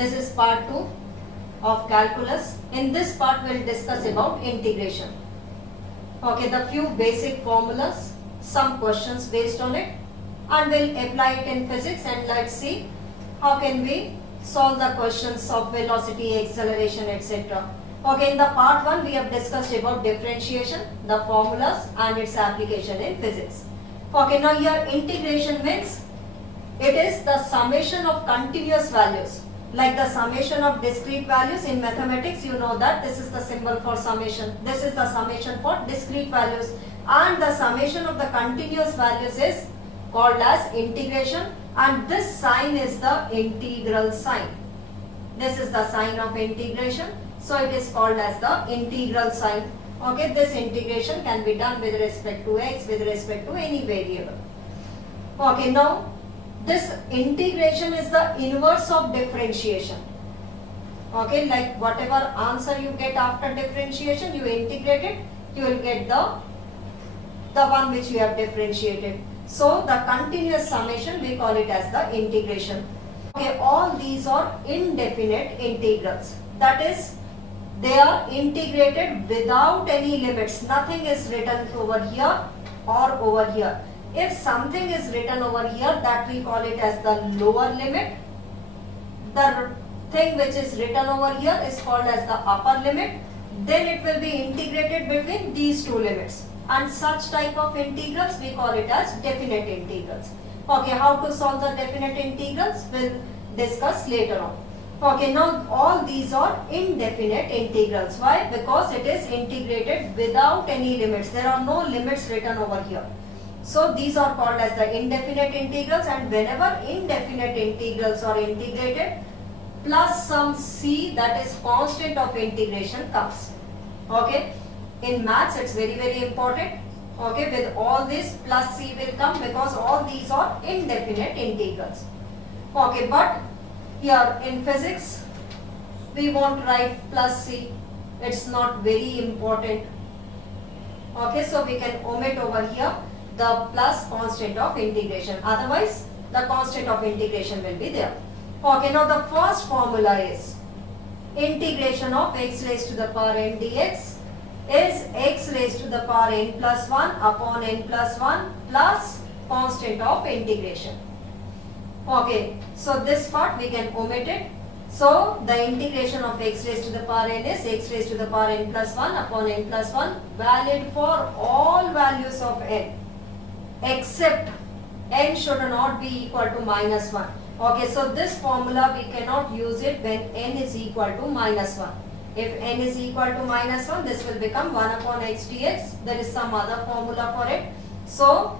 This is part 2 of calculus. In this part we will discuss about integration. Okay, the few basic formulas, some questions based on it, and we'll apply it in physics, and let's see how can we solve the questions of velocity, acceleration, etc. Okay, in the part 1 we have discussed about differentiation, the formulas and its application in physics. Okay, now here integration means it is the summation of continuous values. Like the summation of discrete values in mathematics, you know that this is the symbol for summation. This is the summation for discrete values, and the summation of the continuous values is called as integration, and this sign is the integral sign. This is the sign of integration, so it is called as the integral sign. Okay, this integration can be done with respect to x, with respect to any variable. Okay, now this integration is the inverse of differentiation. Okay, like whatever answer you get after differentiation, you integrate it, you will get the one which you have differentiated. So the continuous summation, we call it as the integration. Okay, all these are indefinite integrals. That is, they are integrated without any limits. Nothing is written over here or over here. If something is written over here, that we call it as the lower limit. The thing which is written over here is called as the upper limit. Then it will be integrated between these two limits. And such type of integrals, we call it as definite integrals. Okay, how to solve the definite integrals, we'll discuss later on. Okay, now all these are indefinite integrals. Why? Because it is integrated without any limits. There are no limits written over here. So these are called as the indefinite integrals, and whenever indefinite integrals are integrated, plus some c, that is constant of integration, comes. Okay, in maths it's very important. Okay, with all this plus c will come because all these are indefinite integrals. Okay, but here in physics we won't write plus c, it's not very important. Okay, so we can omit over here the plus constant of integration, otherwise the constant of integration will be there. Okay, now the first formula is integration of x raised to the power n dx is x raised to the power n plus 1 upon n plus 1 plus constant of integration. Okay, so this part we can omit it. So the integration of x raised to the power n is x raised to the power n plus 1 upon n plus 1, valid for all values of n, except n should not be equal to minus 1. Okay, so this formula we cannot use it when n is equal to minus 1. If n is equal to minus 1, this will become 1 upon x dx. There is some other formula for it. So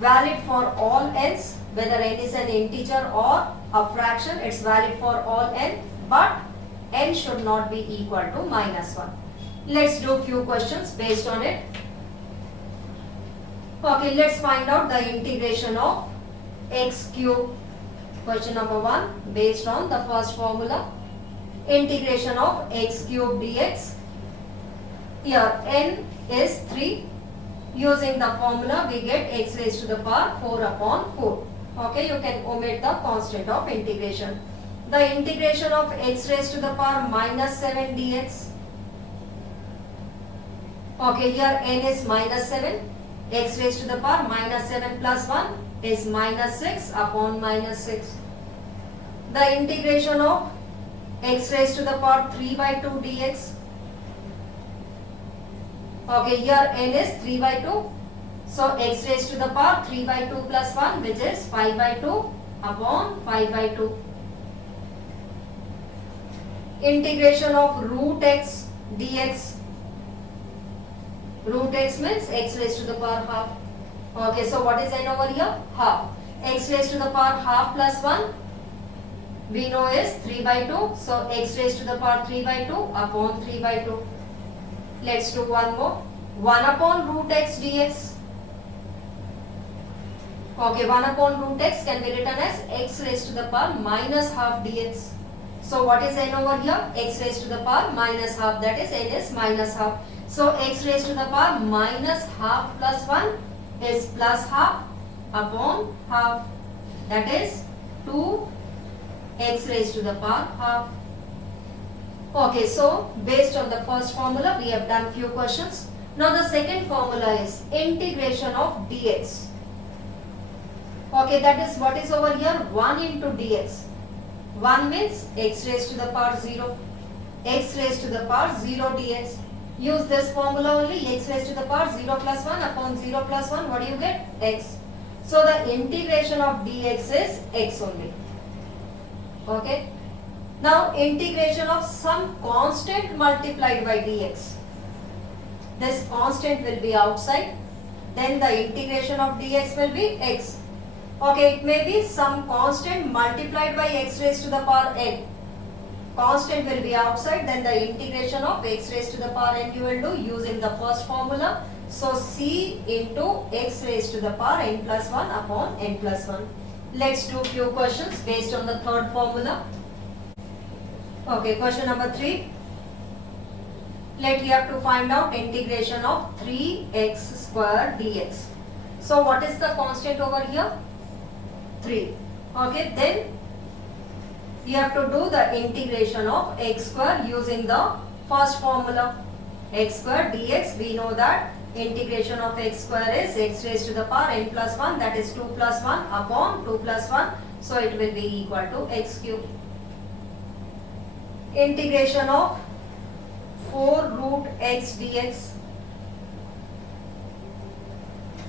valid for all n's, whether n is an integer or a fraction, it's valid for all n, but n should not be equal to minus 1. Let's do few questions based on it. Okay, let's find out the integration of x cube. Question number 1, based on the first formula. Integration of x cube dx. Here n is 3. Using the formula we get x raised to the power 4 upon 4. Okay, you can omit the constant of integration. The integration of x raised to the power minus 7 dx. Okay, here n is minus 7. X raised to the power minus 7 plus 1 is minus 6 upon minus 6. The integration of x raised to the power 3 by 2 dx. Okay, here n is 3 by 2. So x raised to the power 3 by 2 plus 1, which is 5 by 2 upon 5 by 2. Integration of root x dx. Root x means x raised to the power half. Okay, so what is n over here? Half. X raised to the power half plus 1, we know is 3 by 2. So x raised to the power 3 by 2 upon 3 by 2. Let's do one more. 1 upon root x dx. Okay, 1 upon root x can be written as x raised to the power minus half dx. So what is n over here? X raised to the power minus half, that is n is minus half. So x raised to the power minus half plus 1 is plus half upon half, that is 2 x raised to the power half. Okay, so based on the first formula we have done few questions. Now the second formula is integration of dx. Okay, that is what is over here, 1 into dx. 1 means x raised to the power 0. X raised to the power 0 dx. Use this formula only, x raised to the power 0 plus 1 upon 0 plus 1, what do you get? X. So the integration of dx is x only. Okay. Now integration of some constant multiplied by dx. This constant will be outside. Then the integration of dx will be x. Okay, it may be some constant multiplied by x raised to the power n. Constant will be outside, then the integration of x raised to the power n you will do using the first formula. So c into x raised to the power n plus 1 upon n plus 1. Let's do few questions based on the third formula. Okay, question number 3. Let you have to find out integration of 3x square dx. So what is the constant over here? 3. Okay, then you have to do the integration of x square using the first formula. X square dx, we know that integration of x square is x raised to the power n plus 1, that is 2 plus 1 upon 2 plus 1. So it will be equal to x cube. Integration of 4 root x dx.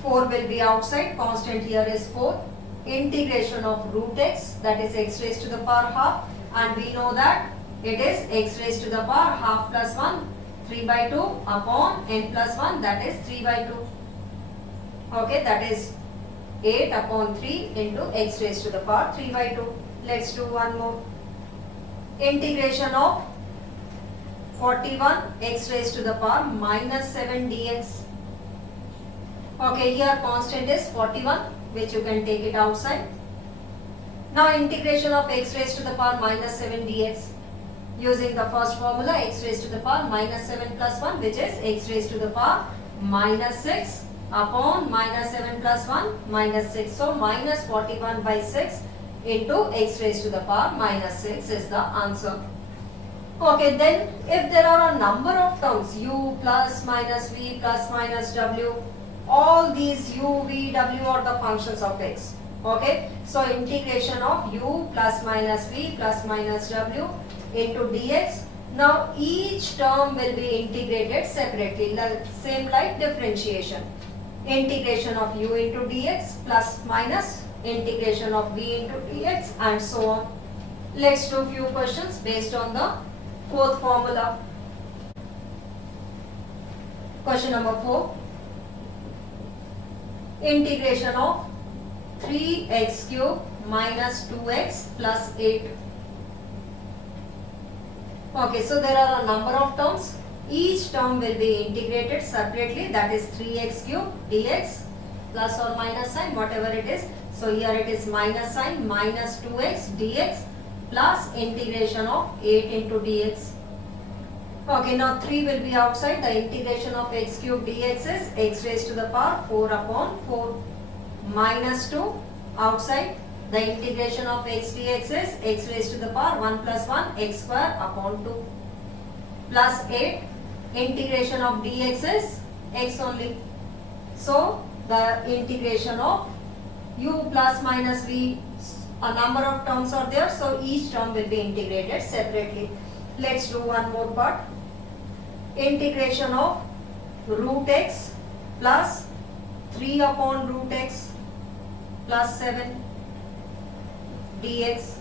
4 will be outside, constant here is 4. Integration of root x, that is x raised to the power half, and we know that it is x raised to the power half plus 1, 3 by 2 upon n plus 1, that is 3 by 2. Okay, that is 8 upon 3 into x raised to the power 3 by 2. Let's do one more. Integration of 41 x raised to the power minus 7 dx. Okay, here constant is 41, which you can take it outside. Now integration of x raised to the power minus 7 dx. Using the first formula, x raised to the power minus 7 plus 1, which is x raised to the power minus 6 upon minus 7 plus 1, minus 6. So minus 41 by 6 into x raised to the power minus 6 is the answer. Okay, then if there are a number of terms, u plus minus v plus minus w, all these u, v, w are the functions of x. Okay, so integration of u plus minus v plus minus w into dx. Now each term will be integrated separately, same like differentiation. Integration of u into dx plus minus integration of v into dx and so on. Let's do few questions based on the fourth formula. Question number 4. Integration of 3x cube minus 2x plus 8. Okay, so there are a number of terms. Each term will be integrated separately, that is 3x cube dx plus or minus sign, whatever it is. So here it is minus sign, minus 2x dx plus integration of 8 into dx. Okay, now 3 will be outside. The integration of x cube dx is x raised to the power 4 upon 4. Minus 2 outside. The integration of x dx is x raised to the power 1 plus 1 x square upon 2. Plus 8. Integration of dx is x only. So the integration of u plus minus v, a number of terms are there, so each term will be integrated separately. Let's do one more part. Integration of root x plus 3 upon root x plus 7 dx.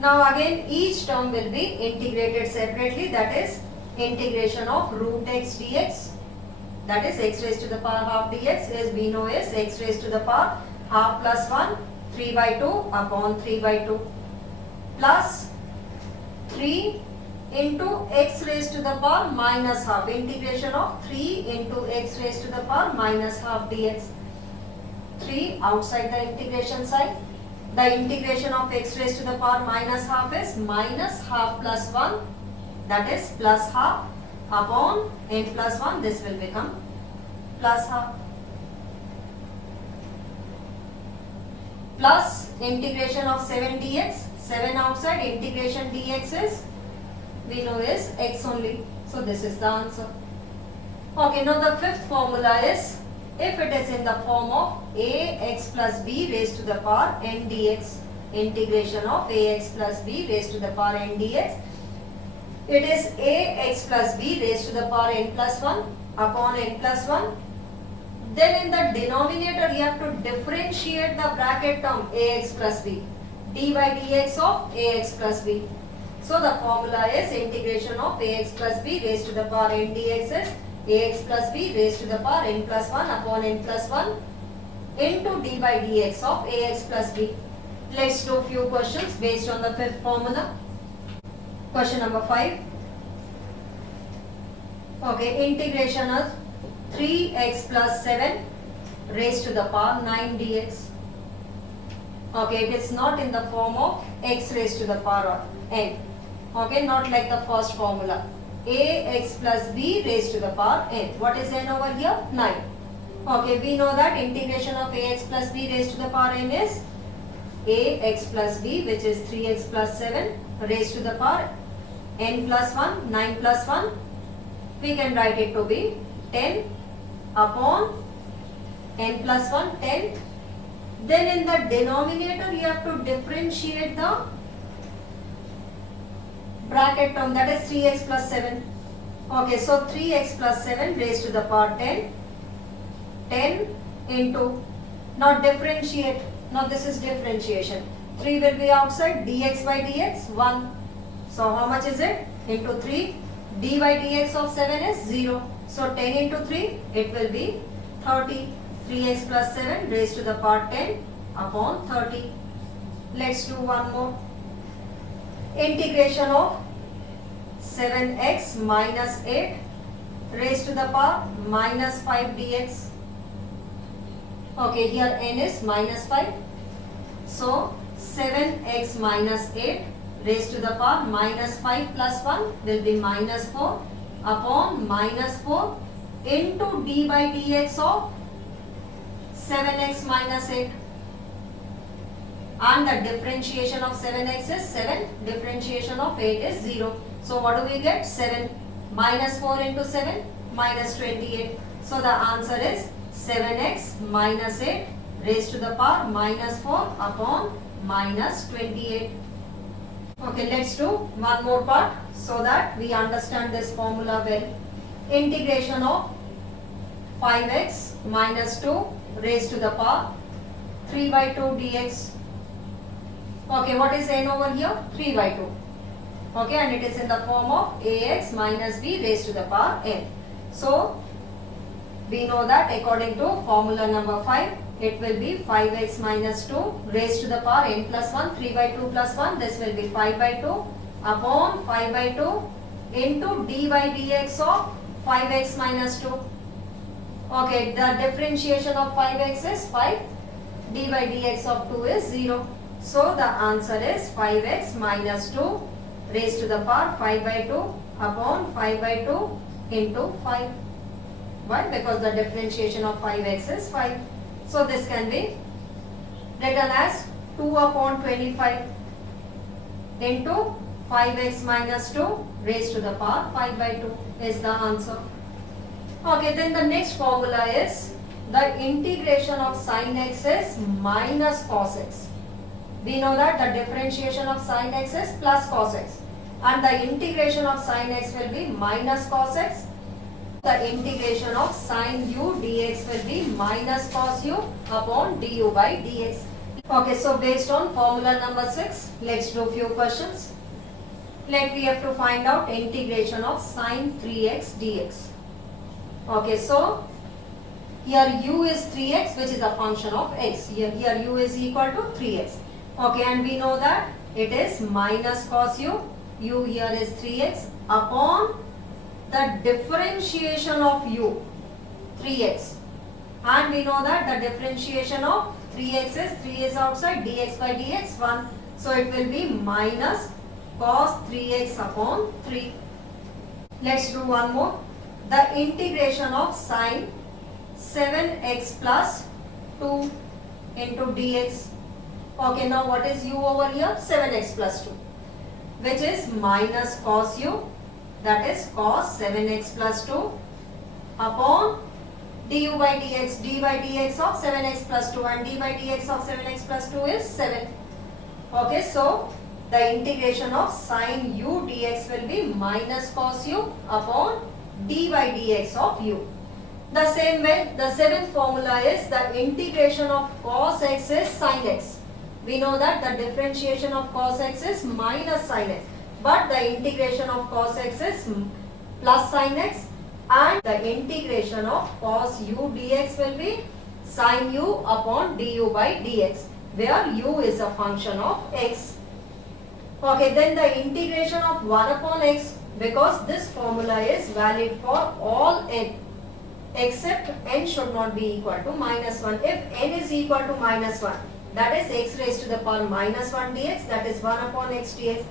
Now again each term will be integrated separately, that is integration of root x dx, that is x raised to the power half dx, as we know is x raised to the power half plus 1, 3 by 2 upon 3 by 2 plus 3 into x raised to the power minus half, integration of 3 into x raised to the power minus half dx. 3 outside the integration sign. The integration of x raised to the power minus half is minus half plus 1, that is plus half upon n plus 1, this will become plus half. plus integration of 7 dx, 7 outside, integration dx is, we know is x only. So this is the answer. Okay, now the fifth formula is, if it is in the form of ax plus b raised to the power n dx, integration of ax plus b raised to the power n dx, it is ax plus b raised to the power n plus 1 upon n plus 1. Then in the denominator you have to differentiate the bracket term ax plus b, d by dx of ax plus b. So the formula is integration of ax plus b raised to the power n dx is ax plus b raised to the power n plus 1 upon n plus 1 into d by dx of ax plus b. Let's do few questions based on the fifth formula. Question number 5. Okay, integration of 3x plus 7 raised to the power 9 dx. Okay, it is not in the form of x raised to the power n. Okay, not like the first formula. Ax plus b raised to the power n. What is n over here? 9. Okay, we know that integration of ax plus b raised to the power n is ax plus b, which is 3x plus 7 raised to the power n plus 1, 9 plus 1. We can write it to be 10 upon n plus 1, 10. Then in the denominator you have to differentiate the bracket term, that is 3x plus 7. Okay, so 3x plus 7 raised to the power 10. 10 into, not differentiate, now this is differentiation. 3 will be outside, dx by dx 1. So how much is it? Into 3. d by dx of 7 is 0. So 10 into 3, it will be 30. 3x plus 7 raised to the power 10 upon 30. Let's do one more. Integration of 7x minus 8 raised to the power minus 5 dx. Okay, here n is minus 5. So 7x minus 8 raised to the power minus 5 plus 1 will be minus 4 upon minus 4 into d by dx of 7x minus 8. And the differentiation of 7x is 7, differentiation of 8 is 0. So what do we get? 7 minus 4 into 7 minus 28. So the answer is 7x minus 8 raised to the power minus 4 upon minus 28. Okay, let's do one more part so that we understand this formula well. Integration of 5x minus 2 raised to the power 3 by 2 dx. Okay, what is n over here? 3 by 2. Okay, and it is in the form of ax minus b raised to the power n. So, we know that according to formula number 5, it will be 5x minus 2 raised to the power n plus 1, 3 by 2 plus 1, this will be 5 by 2 upon 5 by 2 into d by dx of 5x minus 2. Okay, the differentiation of 5x is 5, d by dx of 2 is 0. So the answer is 5x minus 2 raised to the power 5 by 2 upon 5 by 2 into 5. Why? Because the differentiation of 5x is 5. So this can be written as 2 upon 25 into 5x minus 2 raised to the power 5 by 2 is the answer. Okay, then the next formula is the integration of sin x is minus cos x. We know that the differentiation of sin x is plus cos x and the integration of sin x will be minus cos x. The integration of sin u dx will be minus cos u upon du by dx. Okay, so based on formula number 6, let's do few questions. Let we have to find out integration of sin 3x dx. Okay, so here u is 3x, which is a function of x. Here u is equal to 3x. Okay, and we know that it is minus cos u. U here is 3x upon the differentiation of u, 3x. And we know that the differentiation of 3x is 3 is outside, dx by dx 1. So it will be minus cos 3x upon 3. Let's do one more. The integration of sin 7x plus 2 into dx. Okay, now what is u over here? 7x plus 2, which is minus cos u, that is cos 7x plus 2 upon du by dx, d by dx of 7x plus 2, and d by dx of 7x plus 2 is 7. Okay, so the integration of sin u dx will be minus cos u upon d by dx of u. The same way, the seventh formula is the integration of cos x is sin x. We know that the differentiation of cos x is minus sin x, but the integration of cos x is plus sin x, and the integration of cos u dx will be sin u upon du by dx, where u is a function of x. Okay, then the integration of 1 upon x, because this formula is valid for all n, except n should not be equal to minus 1. If n is equal to minus 1, that is x raised to the power minus 1 dx, that is 1 upon x dx.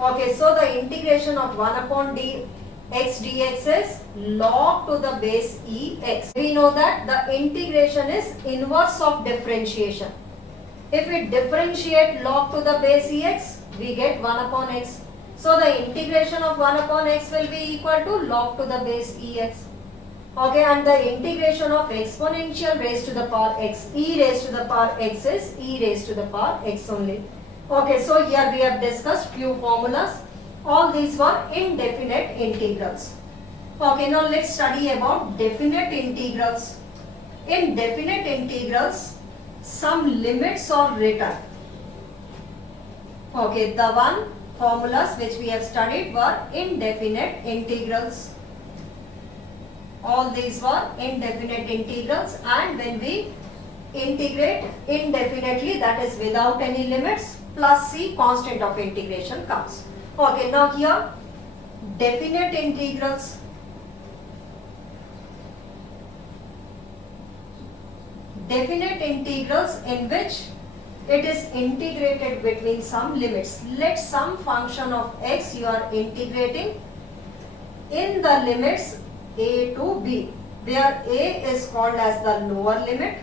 Okay, so the integration of 1 upon x dx is log to the base ex. We know that the integration is inverse of differentiation. If we differentiate log to the base ex, we get 1 upon x. So the integration of 1 upon x will be equal to log to the base ex. Okay, and the integration of exponential raised to the power x, e raised to the power x is e raised to the power x only. Okay, so here we have discussed few formulas. All these were indefinite integrals. Okay, now let's study about definite integrals. In definite integrals, some limits are written. Okay, the one formulas which we have studied were indefinite integrals. All these were indefinite integrals, and when we integrate indefinitely, that is without any limits, plus c constant of integration comes. Okay, now here definite integrals. Definite integrals in which it is integrated between some limits. Let some function of x you are integrating in the limits a to b, where a is called as the lower limit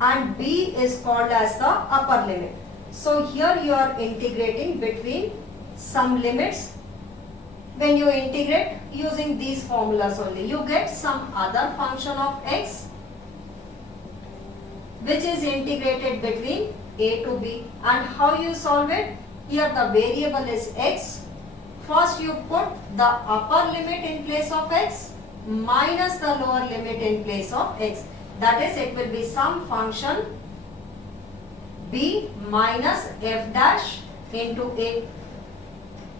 and b is called as the upper limit. So here you are integrating between some limits. When you integrate using these formulas only, you get some other function of x which is integrated between a to b. And how you solve it? Here the variable is x. First you put the upper limit in place of x minus the lower limit in place of x. That is, it will be some function b minus f dash into a.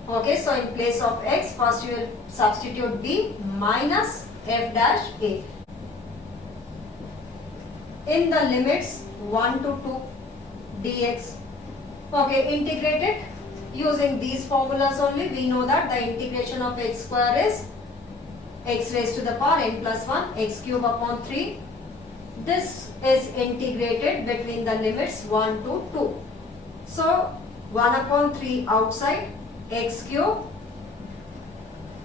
Okay, so in place of x, first you will substitute b minus f dash a. In the limits 1 to 2 dx. Okay, integrated using these formulas only. We know that the integration of x square is x raised to the power n plus 1 x cube upon 3. This is integrated between the limits 1 to 2. So 1 upon 3 outside, x cube.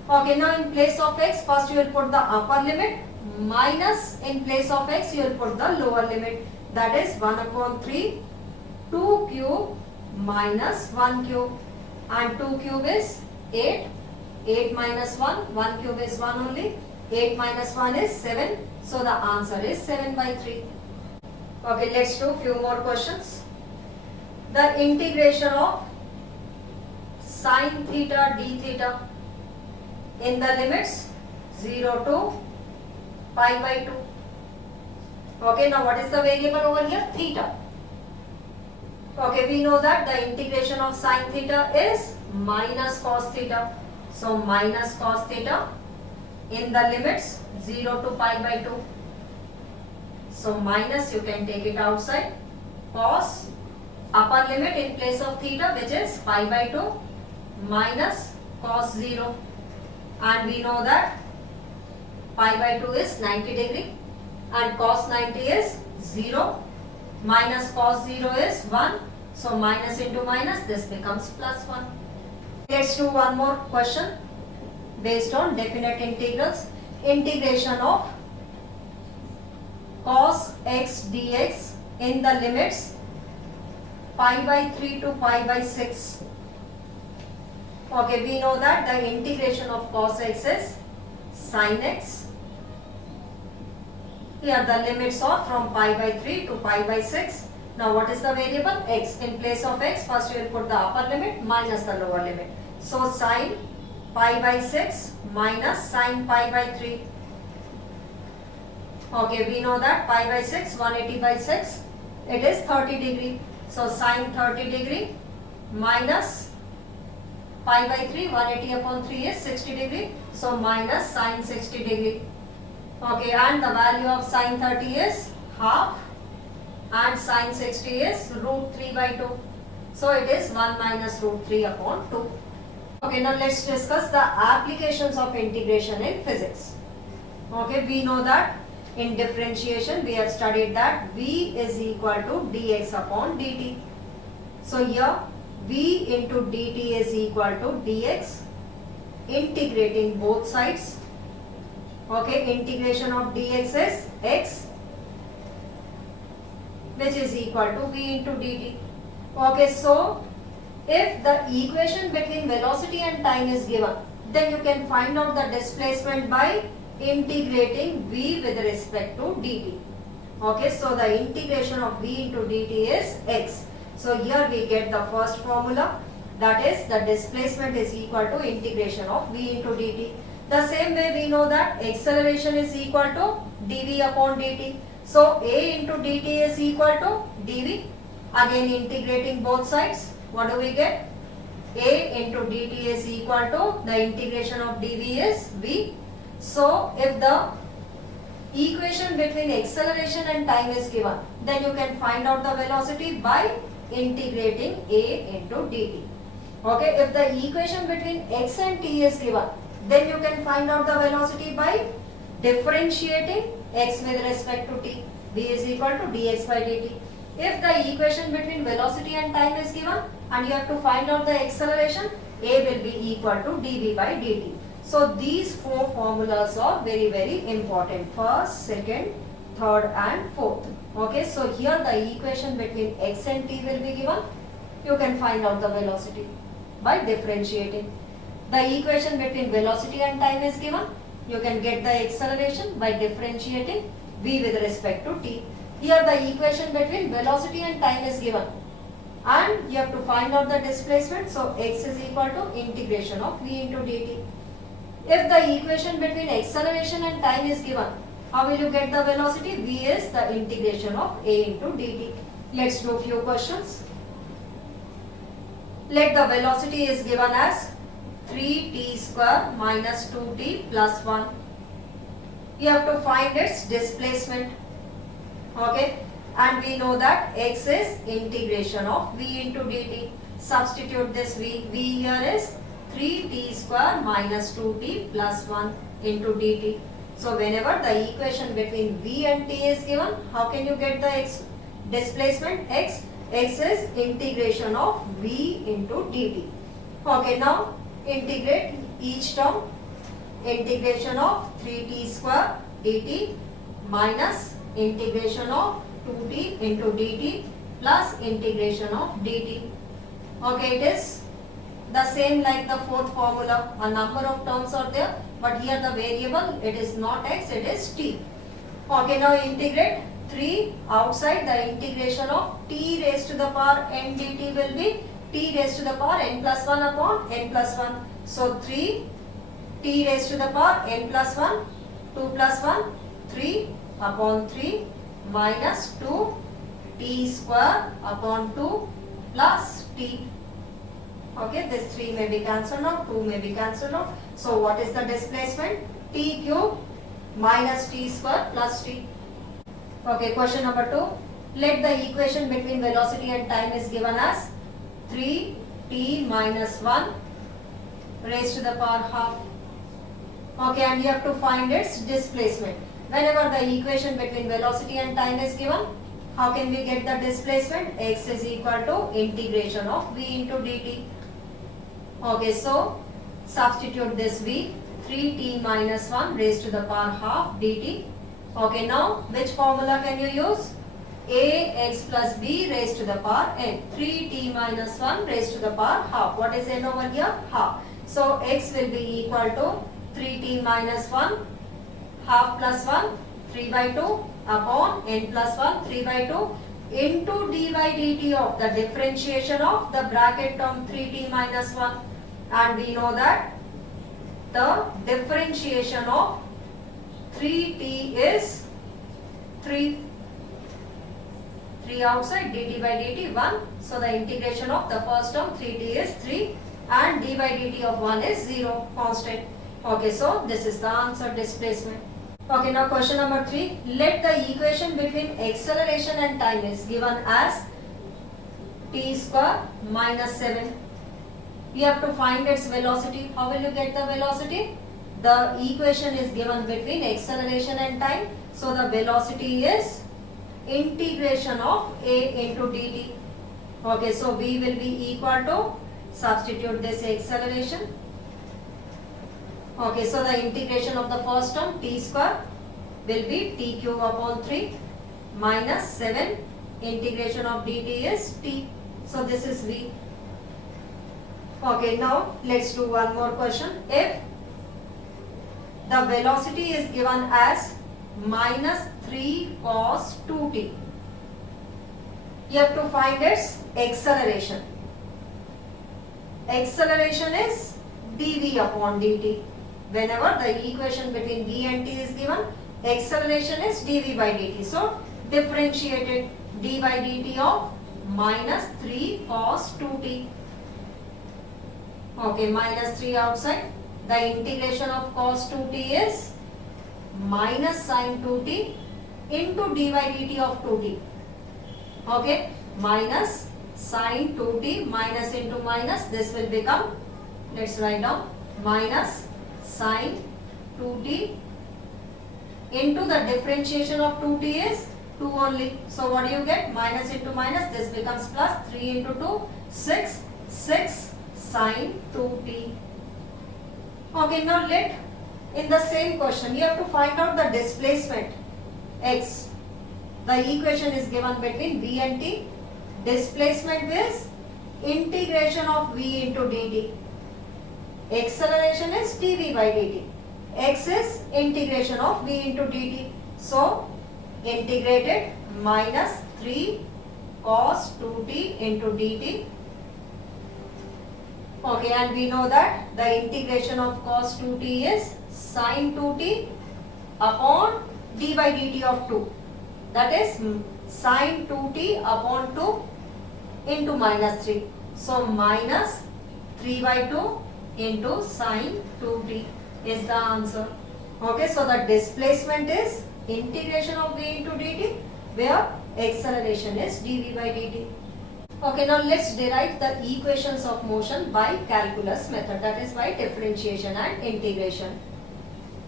Okay, now in place of x, first you will put the upper limit minus in place of x you will put the lower limit. That is 1 upon 3, 2 cube minus 1 cube, and 2 cube is 8, 8 minus 1, 1 cube is 1 only, 8 minus 1 is 7, so the answer is 7 by 3. Okay, let's do few more questions. The integration of sin theta d theta in the limits 0 to pi by 2. Okay, now what is the variable over here? Theta. Okay, we know that the integration of sin theta is minus cos theta. So minus cos theta in the limits 0 to pi by 2. So minus, you can take it outside, cos upper limit in place of theta, which is pi by 2, minus cos 0, and we know that pi by 2 is 90 degree and cos 90 is 0, minus cos 0 is 1, so minus into minus, this becomes plus 1. Let's do one more question based on definite integrals. Integration of cos x dx in the limits pi by 3 to pi by 6. Okay, we know that the integration of cos x is sin x. Here the limits are from pi by 3 to pi by 6. Now what is the variable? X. In place of x, first you will put the upper limit minus the lower limit. So sin pi by 6 minus sin pi by 3. Okay, we know that pi by 6, 180 by 6, it is 30 degree. So sin 30 degree minus pi by 3, 180 upon 3 is 60 degree. So minus sin 60 degree. Okay, and the value of sin 30 is half and sin 60 is root 3 by 2. So it is 1 minus root 3 upon 2. Okay, now let's discuss the applications of integration in physics. Okay, we know that in differentiation we have studied that v is equal to dx upon dt. So here v into dt is equal to dx, integrating both sides. Okay, integration of dx is x, which is equal to v into dt. Okay, so if the equation between velocity and time is given, then you can find out the displacement by integrating v with respect to dt. Okay, so the integration of v into dt is x. So here we get the first formula, that is the displacement is equal to integration of v into dt. The same way we know that acceleration is equal to dv upon dt. So a into dt is equal to dv. Again integrating both sides, what do we get? A into dt is equal to the integration of dv is v. So if the equation between acceleration and time is given, then you can find out the velocity by integrating a into dt. Okay, if the equation between x and t is given, then you can find out the velocity by differentiating x with respect to t. v is equal to dx by dt. If the equation between velocity and time is given and you have to find out the acceleration, a will be equal to dv by dt. So these four formulas are very important. First, second, third and fourth. Okay, so here the equation between x and t will be given. You can find out the velocity by differentiating. The equation between velocity and time is given. You can get the acceleration by differentiating v with respect to t. Here the equation between velocity and time is given and you have to find out the displacement. So x is equal to integration of v into dt. If the equation between acceleration and time is given, how will you get the velocity? v is the integration of a into dt. Let's do few questions. Let the velocity is given as 3t square minus 2t plus 1. You have to find its displacement. Okay, and we know that x is integration of v into dt. Substitute this v. v here is 3t square minus 2t plus 1 into dt. So whenever the equation between v and t is given, how can you get the x displacement? x is integration of v into dt. Okay, now integrate each term. Integration of 3t square dt minus integration of 2t into dt plus integration of dt. Okay, it is the same like the fourth formula. A number of terms are there, but here the variable, it is not x, it is t. Okay, now integrate 3 outside. The integration of t raised to the power n dt will be t raised to the power n plus 1 upon n plus 1. So 3 t raised to the power n plus 1, 2 plus 1, 3 upon 3 minus 2 t square upon 2 plus t. Okay, this 3 may be cancelled out, 2 may be cancelled out. So what is the displacement? T cube minus t square plus t. Okay, question number 2. Let the equation between velocity and time is given as 3t minus 1 raised to the power half. Okay, and you have to find its displacement. Whenever the equation between velocity and time is given, how can we get the displacement? X is equal to integration of v into dt. Okay, so substitute this v, 3t minus 1 raised to the power half dt. Okay, now which formula can you use? ax plus b raised to the power n. 3t minus 1 raised to the power half. What is n over here? Half. So x will be equal to 3t minus 1 half plus 1 3 by 2 upon n plus 1 3 by 2 into d by dt of the differentiation of the bracket term 3t minus 1, and we know that the differentiation of 3t is 3 outside dt by dt 1. So the integration of the first term 3t is 3 and d by dt of 1 is 0 constant. Okay, so this is the answer, displacement. Okay, now question number 3. Let the equation between acceleration and time is given as t square minus 7. You have to find its velocity. How will you get the velocity? The equation is given between acceleration and time. So the velocity is integration of a into dt. Okay, so v will be equal to, substitute this acceleration. Okay, so the integration of the first term t square will be t cube upon 3 minus 7, integration of dt is t. So this is v. Okay, now let's do one more question. If the velocity is given as minus 3 cos 2t, you have to find its acceleration. Acceleration is dv upon dt. Whenever the equation between v and t is given, acceleration is dv by dt. So differentiated d by dt of minus 3 cos 2t. Okay, minus 3 outside. The integration of cos 2t is minus sin 2t into d by dt of 2t. Okay, minus sin 2t, minus into minus, this will become, let's write down, minus sin 2t into the differentiation of 2t is 2 only. So what do you get? Minus into minus, this becomes plus. 3 into 2, 6, 6 sin 2t. Okay, now let, in the same question, you have to find out the displacement x. The equation is given between v and t. Displacement is integration of v into dt. Acceleration is dv by dt. X is integration of v into dt. So integrated minus 3 cos 2t into dt. Okay, and we know that the integration of cos 2t is sin 2t upon d by dt of 2. That is sin 2t upon 2 into minus 3. So minus 3 by 2 into sin 2t is the answer. Okay, so the displacement is integration of v into dt, where acceleration is dv by dt. Okay, now let's derive the equations of motion by calculus method, that is by differentiation and integration.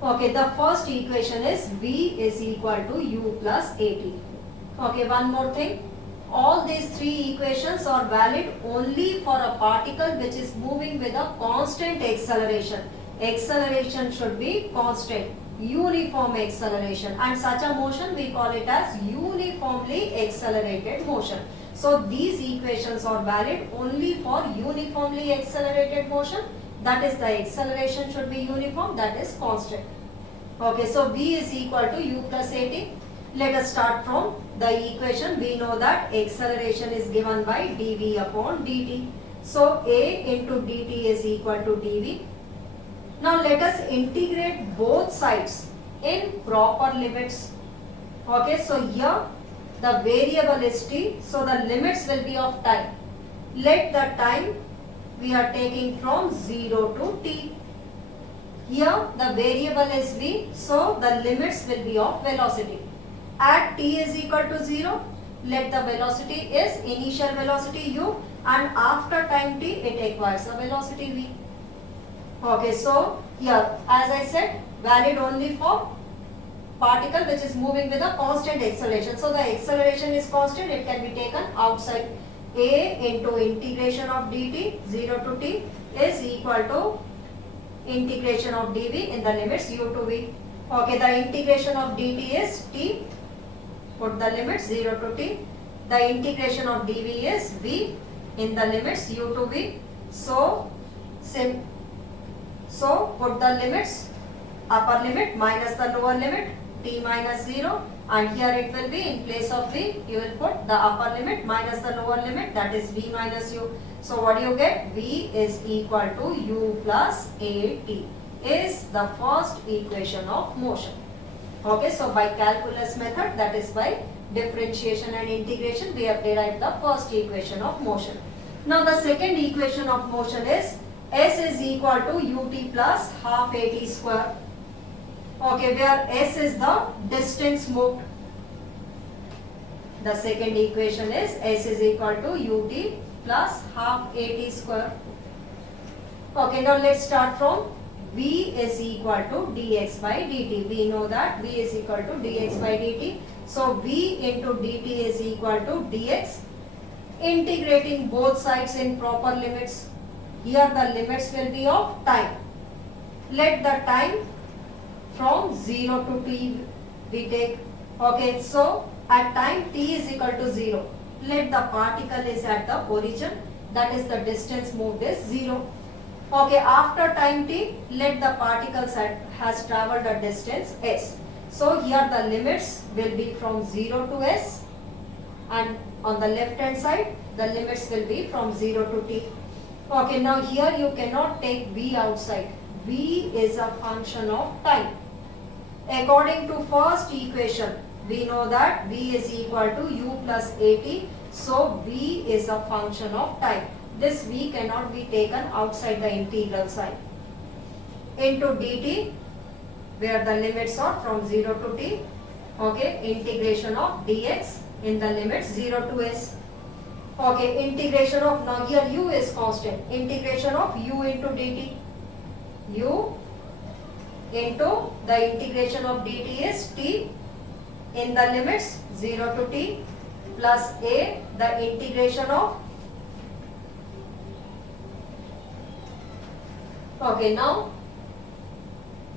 Okay, the first equation is v is equal to u plus at. Okay, one more thing. All these three equations are valid only for a particle which is moving with a constant acceleration. Acceleration should be constant, uniform acceleration, and such a motion we call it as uniformly accelerated motion. So these equations are valid only for uniformly accelerated motion. That is, the acceleration should be uniform, that is constant. Okay, so v is equal to u plus at. Let us start from the equation. We know that acceleration is given by dv upon dt. So a into dt is equal to dv. Now let us integrate both sides in proper limits. Okay, so here the variable is t, so the limits will be of time. Let the time we are taking from 0 to t. Here the variable is v, so the limits will be of velocity. At t is equal to 0, let the velocity is initial velocity u, and after time t it acquires a velocity v. Okay, so here as I said, valid only for particle which is moving with a constant acceleration. So the acceleration is constant, it can be taken outside. A into integration of dt 0 to t is equal to integration of dv in the limits u to v. Okay, the integration of dt is t. put the limits 0 to t. The integration of dv is v in the limits u to v. So put the limits, upper limit minus the lower limit t minus 0, and here it will be in place of v you will put the upper limit minus the lower limit, that is v minus u. So what do you get? V is equal to u plus at is the first equation of motion. Okay, so by calculus method, that is by differentiation and integration, we have derived the first equation of motion. Now the second equation of motion is s is equal to ut plus half at square. Okay, where s is the distance moved. The second equation is s is equal to ut plus half at square. Okay, now let's start from v is equal to dx by dt. We know that v is equal to dx by dt. So v into dt is equal to dx. Integrating both sides in proper limits. Here the limits will be of time. Let the time from 0 to t we take. Okay, so at time t is equal to 0, let the particle is at the origin, that is the distance moved is 0. Okay, after time t, let the particles has traveled a distance s. So here the limits will be from 0 to s, and on the left hand side the limits will be from 0 to t. Okay, now here you cannot take v outside. V is a function of time. According to first equation, we know that v is equal to u plus at. So v is a function of time. This v cannot be taken outside the integral sign. Into dt, where the limits are from 0 to t. Okay, integration of dx in the limits 0 to s. Okay, integration of, now here u is constant. Integration of u into dt. U into the integration of dt is t in the limits 0 to t plus a, the integration of, okay, now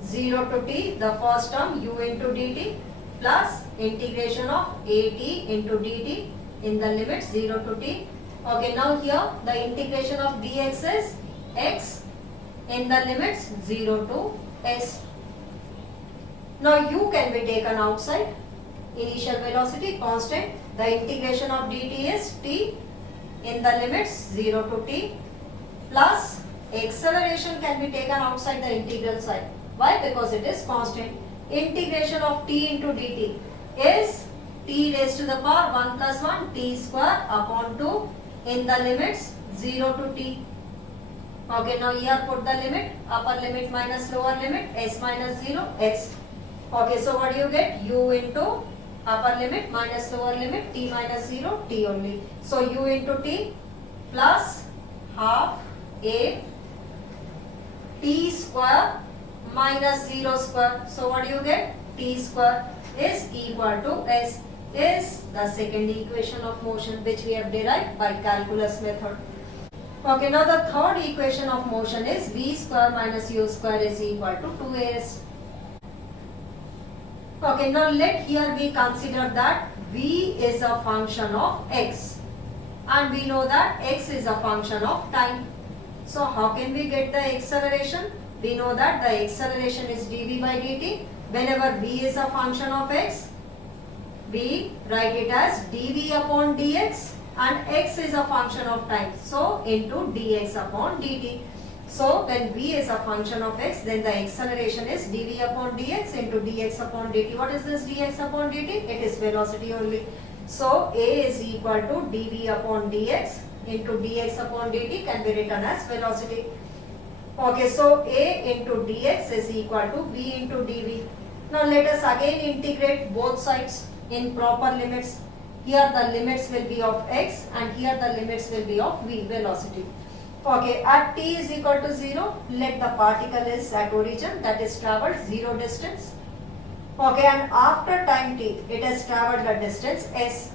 0 to t, the first term u into dt plus integration of at into dt in the limits 0 to t. Okay, now here the integration of dx is x in the limits 0 to s. Now u can be taken outside. Initial velocity constant. The integration of dt is t in the limits 0 to t plus acceleration can be taken outside the integral side. Why? Because it is constant. Integration of t into dt is t raised to the power 1 plus 1 t square upon 2 in the limits 0 to t. Okay, now here put the limit, upper limit minus lower limit, s minus 0, s. Okay, so what do you get? U into upper limit minus lower limit, t minus 0, t only. So u into t plus half a t square minus 0 square. So what do you get? T square is equal to s, is the second equation of motion which we have derived by calculus method. Okay, now the third equation of motion is v square minus u square is equal to 2as. Okay, now let here we consider that v is a function of x, and we know that x is a function of time. So how can we get the acceleration? We know that the acceleration is dv by dt. Whenever v is a function of x, we write it as dv upon dx, and x is a function of time, so into dx upon dt. So when v is a function of x, then the acceleration is dv upon dx into dx upon dt. What is this dx upon dt? It is velocity only. So a is equal to dv upon dx into dx upon dt can be written as velocity. Okay, so a into dx is equal to v into dv. Now let us again integrate both sides in proper limits. Here the limits will be of x, and here the limits will be of v, velocity. Okay, at t is equal to 0, let the particle is at origin, that is travelled 0 distance. Okay, and after time t, it has travelled the distance s.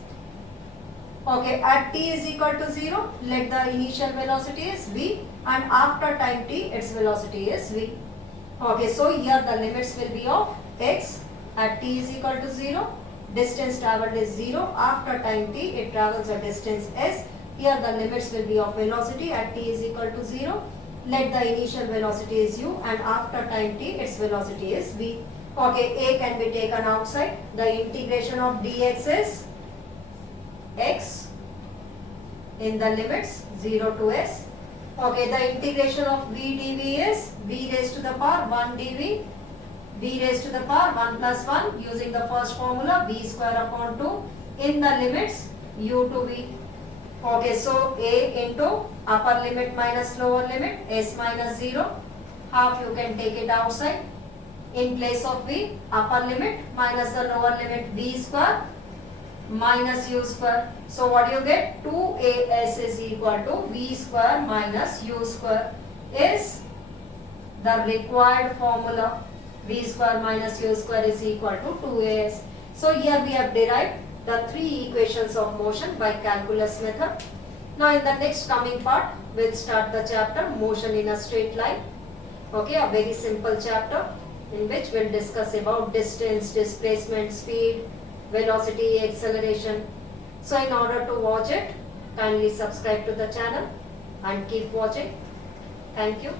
Okay, at t is equal to 0, let the initial velocity is v, and after time t, its velocity is v. Okay, so here the limits will be of x at t is equal to 0, distance traveled is 0. After time t, it travels a distance s. Here the limits will be of velocity at t is equal to 0. Let the initial velocity is u and after time t, its velocity is v. Okay, a can be taken outside. The integration of dx is x in the limits 0 to s. Okay, the integration of v dv is v raised to the power 1 dv, v raised to the power 1 plus 1 using the first formula v square upon 2 in the limits u to v. Okay, so a into upper limit minus lower limit s minus 0, half you can take it outside. In place of v, upper limit minus the lower limit v square minus u square. So what you get? 2as is equal to v square minus u square is the required formula. V square minus u square is equal to 2as. So here we have derived the three equations of motion by calculus method. Now in the next coming part, we'll start the chapter motion in a straight line. Okay, a very simple chapter in which we'll discuss about distance, displacement, speed, velocity, acceleration. So in order to watch it, kindly subscribe to the channel and keep watching. Thank you.